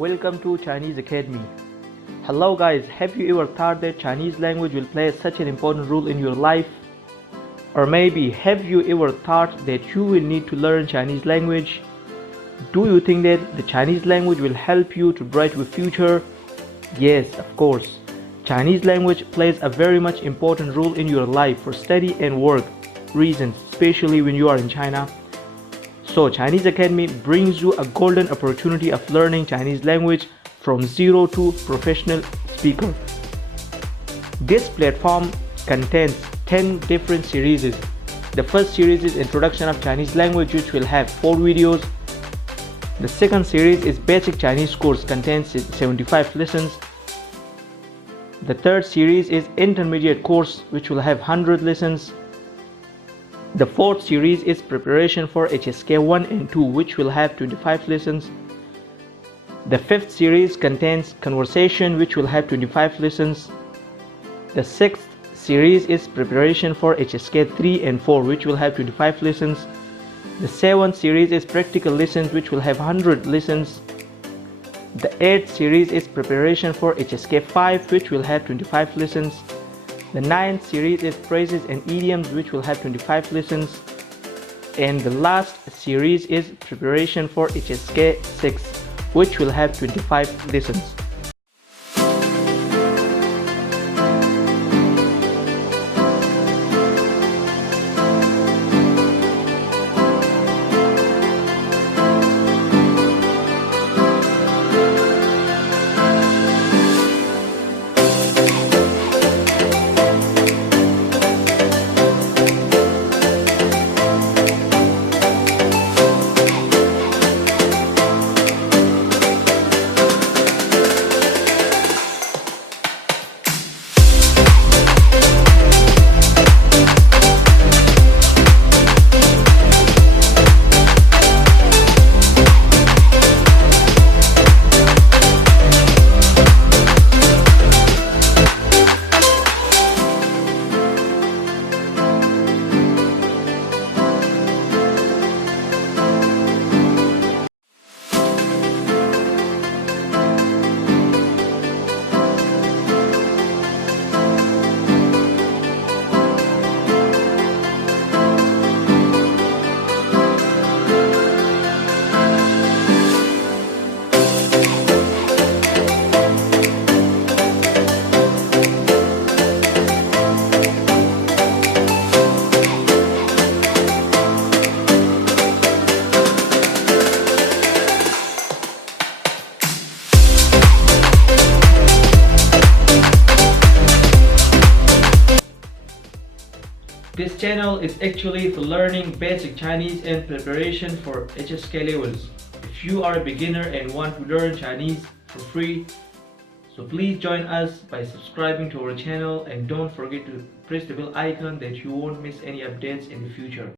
Welcome to Chinese Academy. Hello guys, have you ever thought that Chinese language will play such an important role in your life? Or maybe have you ever thought that you will need to learn Chinese language? Do you think that the Chinese language will help you to bright your future? Yes, of course. Chinese language plays a very much important role in your life for study and work reasons, especially when you are in China. So Chinese Academy brings you a golden opportunity of learning Chinese language from zero to professional speaker. This platform contains 10 different series. The first series is Introduction of Chinese Language, which will have 4 videos. The second series is Basic Chinese course, contains 75 lessons. The third series is Intermediate course, which will have 100 lessons. The fourth series is Preparation for HSK 1 and 2, which will have 25 lessons. The fifth series contains Conversation, which will have 25 lessons. The sixth series is Preparation for HSK 3 and 4, which will have 25 lessons. The seventh series is Practical lessons, which will have 100 lessons. The eighth series is Preparation for HSK 5, which will have 25 lessons. The ninth series is Phrases and Idioms, which will have 25 lessons. And the last series is Preparation for HSK 6, which will have 25 lessons. This channel is actually for learning basic Chinese and preparation for HSK levels. If you are a beginner and want to learn Chinese for free, so please join us by subscribing to our channel and don't forget to press the bell icon that you won't miss any updates in the future.